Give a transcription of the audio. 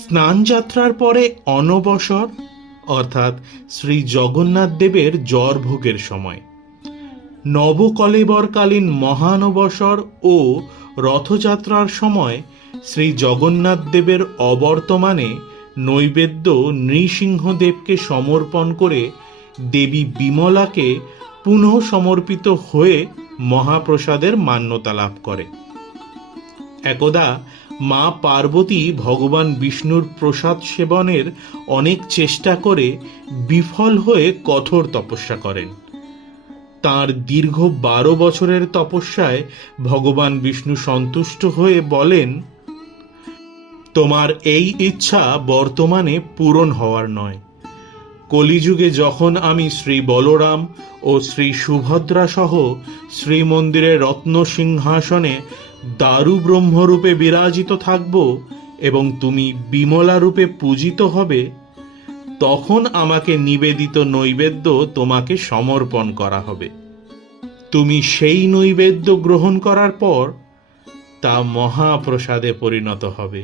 স্নান যাত্রার পরে অনবসর অর্থাৎ শ্রী জগন্নাথ দেবের জ্বর ভোগের সময়, নবকলেবরকালীন মহানবসর ও রথযাত্রার সময় শ্রী জগন্নাথ দেবের অবর্তমানে নৈবেদ্য নৃসিংহদেবকে সমর্পণ করে দেবী বিমলাকে পুনঃ সমর্পিত হয়ে মহাপ্রসাদের মান্যতা লাভ করে। একদা মা পার্বতী ভগবান বিষ্ণুর প্রসাদ সেবনের অনেক চেষ্টা করে বিফল হয়ে কঠোর তপস্যা করেন। তাঁর দীর্ঘ 12 বছরের তপস্যায় ভগবান বিষ্ণু সন্তুষ্ট হয়ে বলেন, তোমার এই ইচ্ছা বর্তমানে পূরণ হওয়ার নয়। কলিযুগে যখন আমি শ্রী বলরাম ও শ্রী সুভদ্রা সহ শ্রীমন্দিরের রত্ন সিংহাসনে দারু ব্রহ্মরূপে বিরাজিত থাকব এবং তুমি বিমলা রূপে পূজিত হবে, তখন আমাকে নিবেদিত নৈবেদ্য তোমাকে সমর্পণ করা হবে। তুমি সেই নৈবেদ্য গ্রহণ করার পর তা মহাপ্রসাদে পরিণত হবে।